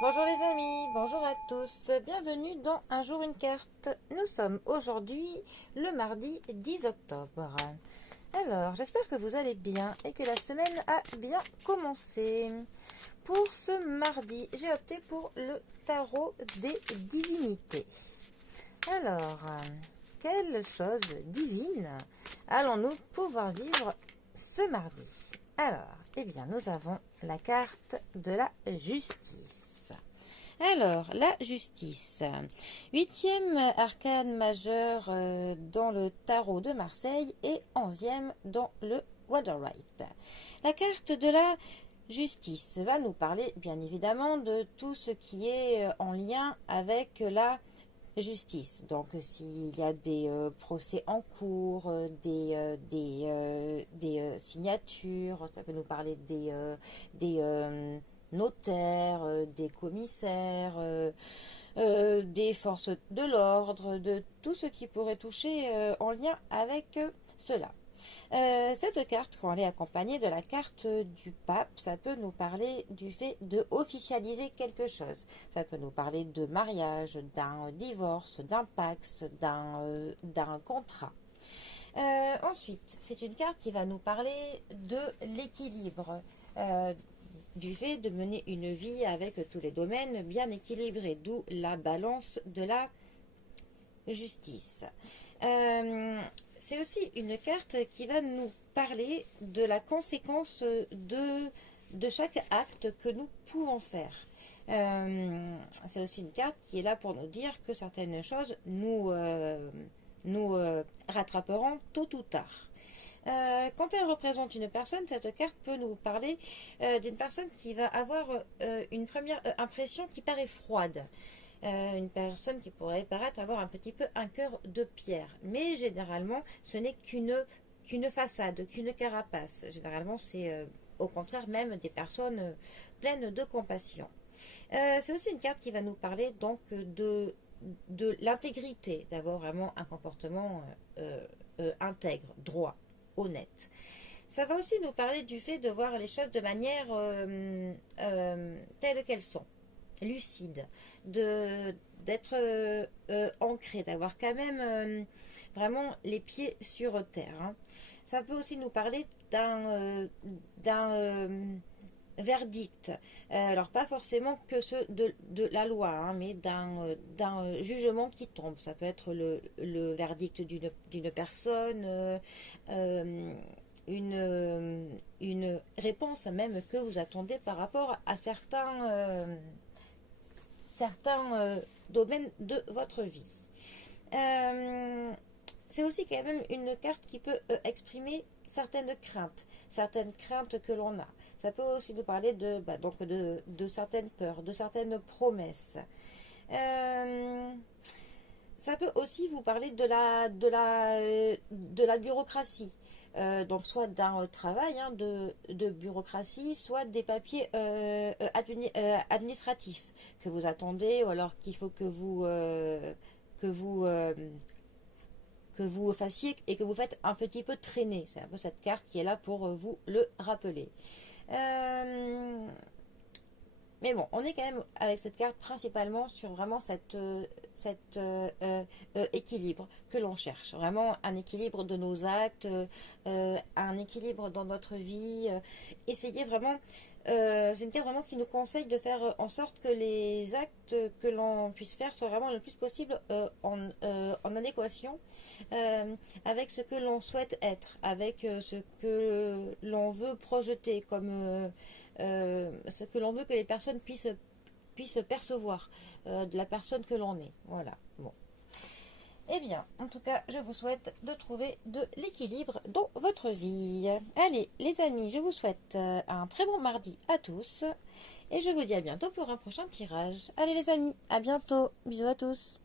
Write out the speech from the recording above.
Bonjour les amis, bonjour à tous, bienvenue dans Un jour une carte. Nous sommes aujourd'hui le mardi 10 octobre. Alors, j'espère que vous allez bien et que la semaine a bien commencé. Pour ce mardi, j'ai opté pour le tarot des divinités. Alors, quelle chose divine allons-nous pouvoir vivre ce mardi? Alors, eh bien, nous avons la carte de la justice. Alors, la justice, huitième arcane majeur dans le tarot de Marseille et onzième dans le Rider-Waite. La carte de la justice va nous parler bien évidemment de tout ce qui est en lien avec la justice. Donc, s'il y a des procès en cours, des signatures, ça peut nous parler des notaires, des commissaires, des forces de l'ordre, de tout ce qui pourrait toucher en lien avec cela. Cette carte, quand elle est accompagnée de la carte du pape, ça peut nous parler du fait de officialiser quelque chose. Ça peut nous parler de mariage, d'un divorce, d'un pax, d'un contrat. Ensuite, c'est une carte qui va nous parler de l'équilibre, du fait de mener une vie avec tous les domaines bien équilibrés, d'où la balance de la justice. C'est aussi une carte qui va nous parler de la conséquence de chaque acte que nous pouvons faire. C'est aussi une carte qui est là pour nous dire que certaines choses nous rattraperont tôt ou tard. Quand elle représente une personne, cette carte peut nous parler d'une personne qui va avoir une première impression qui paraît froide. Une personne qui pourrait paraître avoir un petit peu un cœur de pierre. Mais généralement, ce n'est qu'une façade, qu'une carapace. Généralement, c'est au contraire même des personnes pleines de compassion. C'est aussi une carte qui va nous parler donc de l'intégrité, d'avoir vraiment un comportement intègre, droit, honnête. Ça va aussi nous parler du fait de voir les choses de manière telles qu'elles sont, lucide, d'être ancré, d'avoir quand même vraiment les pieds sur terre. Hein. Ça peut aussi nous parler d'un verdict. Alors pas forcément que ceux de la loi, hein, mais d'un jugement qui tombe. Ça peut être le verdict d'une personne, une réponse même que vous attendez par rapport à certains domaines de votre vie. C'est aussi quand même une carte qui peut exprimer certaines craintes que l'on a. Ça peut aussi nous parler de certaines peurs, de certaines promesses. Ça peut aussi vous parler de la bureaucratie. Donc soit d'un travail de bureaucratie, soit des papiers administratifs que vous attendez, ou alors qu'il faut que vous fassiez et que vous faites un petit peu traîner. C'est un peu cette carte qui est là pour vous le rappeler. Mais bon, on est quand même avec cette carte principalement sur vraiment cet équilibre que l'on cherche. Vraiment un équilibre de nos actes, un équilibre dans notre vie. Essayez vraiment, c'est une carte vraiment qui nous conseille de faire en sorte que les actes que l'on puisse faire soient vraiment le plus possible en adéquation avec ce que l'on souhaite être, avec ce que l'on veut projeter comme ce que l'on veut que les personnes puissent percevoir de la personne que l'on est. Voilà. Bon. Eh bien, en tout cas, je vous souhaite de trouver de l'équilibre dans votre vie. Allez, les amis, je vous souhaite un très bon mardi à tous. Et je vous dis à bientôt pour un prochain tirage. Allez les amis, à bientôt. Bisous à tous.